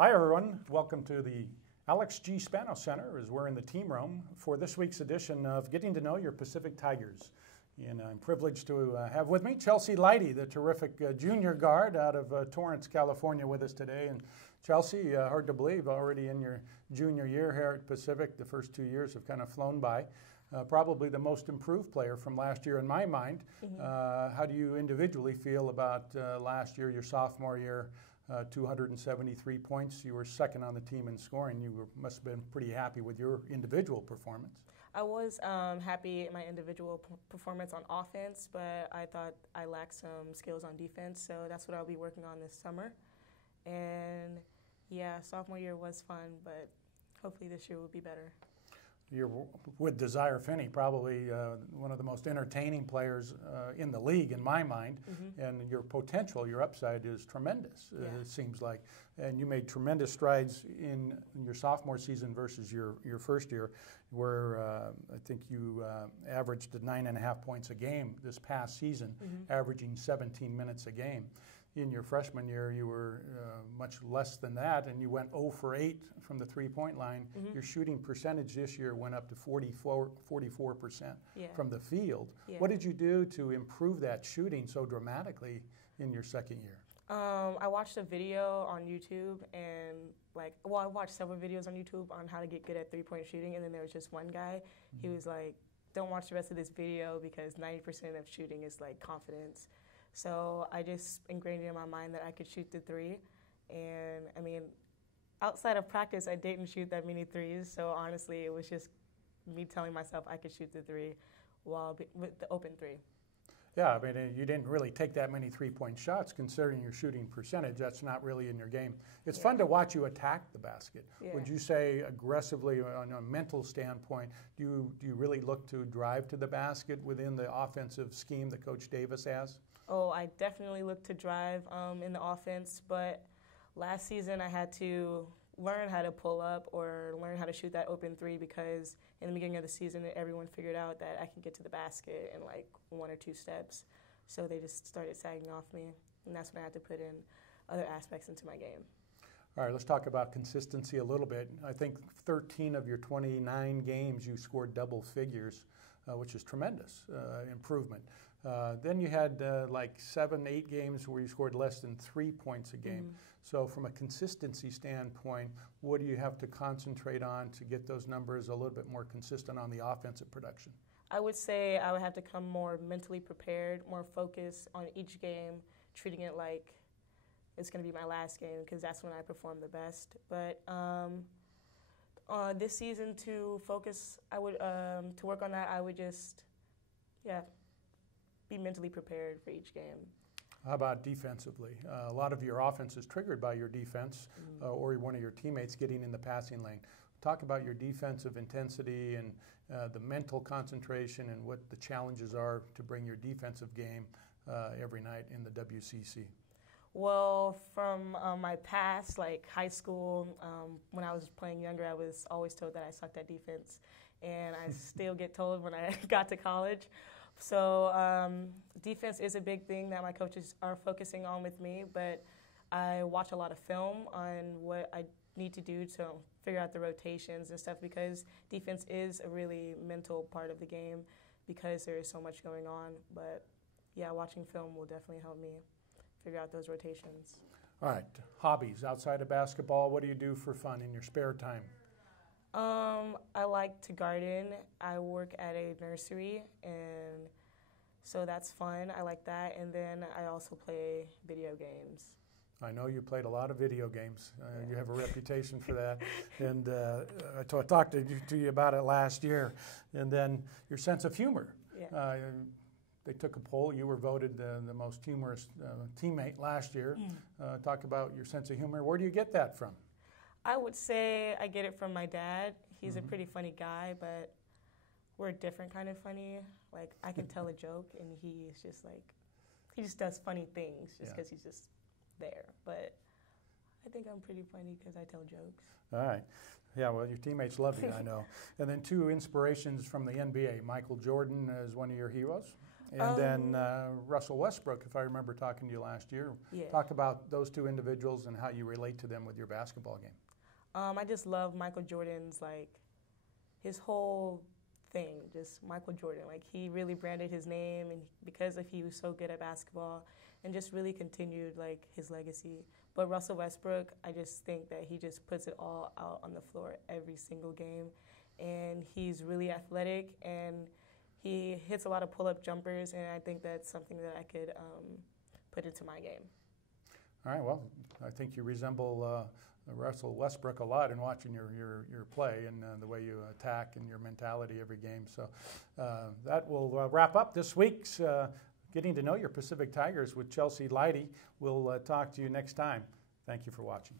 Hi everyone, welcome to the Alex G. Spano Center as we're in the team room for this week's edition of Getting to Know Your Pacific Tigers. And I'm privileged to have with me Chelsea Lidy, the terrific junior guard out of Torrance, California, with us today. And Chelsea, hard to believe, already in your junior year here at Pacific. The first 2 years have kind of flown by. Probably the most improved player from last year in my mind. How do you individually feel about last year, your sophomore year? 273 points. You were second on the team in scoring. You must have been pretty happy with your individual performance. I was happy in my individual performance on offense, but I thought I lacked some skills on defense, so that's what I'll be working on this summer. And yeah, sophomore year was fun, but hopefully this year will be better. You're with Desire Finney, probably one of the most entertaining players in the league in my mind, and your potential, your upside is tremendous, it seems like. And you made tremendous strides in your sophomore season versus your first year, where I think you averaged 9.5 points a game this past season, averaging 17 minutes a game. In your freshman year, you were much less than that, and you went 0 for 8 from the three-point line. Your shooting percentage this year went up to 44% from the field. What did you do to improve that shooting so dramatically in your second year? I watched a video on YouTube, and I watched several videos on YouTube on how to get good at three-point shooting, and then there was just one guy. He was like, don't watch the rest of this video because 90% of shooting is like confidence. So I just ingrained it in my mind that I could shoot the three. And I mean, outside of practice, I didn't shoot that many threes. So honestly, it was just me telling myself I could shoot the three with the open three. Yeah, I mean, you didn't really take that many three-point shots considering your shooting percentage. That's not really in your game. It's fun to watch you attack the basket. Would you say aggressively on a mental standpoint, do you really look to drive to the basket within the offensive scheme that Coach Davis has? Oh, I definitely look to drive in the offense, but last season I had to learn how to pull up or learn how to shoot that open three because in the beginning of the season everyone figured out that I can get to the basket in like 1 or 2 steps. So they just started sagging off me, and that's when I had to put in other aspects into my game. All right, let's talk about consistency a little bit. I think 13 of your 29 games you scored double figures, which is tremendous improvement. Then you had like 7, 8 games where you scored less than 3 points a game. So from a consistency standpoint, what do you have to concentrate on to get those numbers a little bit more consistent on the offensive production? I would say I would have to come more mentally prepared, more focused on each game, treating it like it's going to be my last game because that's when I perform the best. But this season to focus, I would to work on that. I would just, be mentally prepared for each game. How about defensively? A lot of your offense is triggered by your defense or one of your teammates getting in the passing lane. Talk about your defensive intensity and the mental concentration and what the challenges are to bring your defensive game every night in the WCC. Well, from my past, like high school, when I was playing younger, I was always told that I sucked at defense, and I still get told when I got to college. So defense is a big thing that my coaches are focusing on with me, but I watch a lot of film on what I need to do to figure out the rotations and stuff because defense is a really mental part of the game because there is so much going on. But yeah, watching film will definitely help me figure out those rotations. All right, hobbies outside of basketball, what do you do for fun in your spare time? I like to garden. I work at a nursery, and so that's fun. I like that. And then I also play video games. I know you played a lot of video games. You have a reputation for that. And I talked to you about it last year. And then your sense of humor. They took a poll. You were voted the most humorous teammate last year. Talk about your sense of humor. Where do you get that from? I would say I get it from my dad. He's a pretty funny guy, but we're a different kind of funny. Like, I can tell a joke, and he's just like, he just does funny things just because he's just there. But I think I'm pretty funny because I tell jokes. All right. Yeah, well, your teammates love you, I know. And then 2 inspirations from the NBA. Michael Jordan is one of your heroes. And then Russell Westbrook, if I remember talking to you last year. Yeah. Talk about those two individuals and how you relate to them with your basketball game. I just love Michael Jordan's, like, his whole thing, just Michael Jordan. Like, he really branded his name, and because of he was so good at basketball, and just really continued, like, his legacy. But Russell Westbrook, I just think that he just puts it all out on the floor every single game, and he's really athletic, and he hits a lot of pull-up jumpers, and I think that's something that I could put into my game. All right, well, I think you resemble Russell Westbrook a lot in watching your play and the way you attack and your mentality every game. So that will wrap up this week's Getting to Know Your Pacific Tigers with Chelsea Lidy. We'll talk to you next time. Thank you for watching.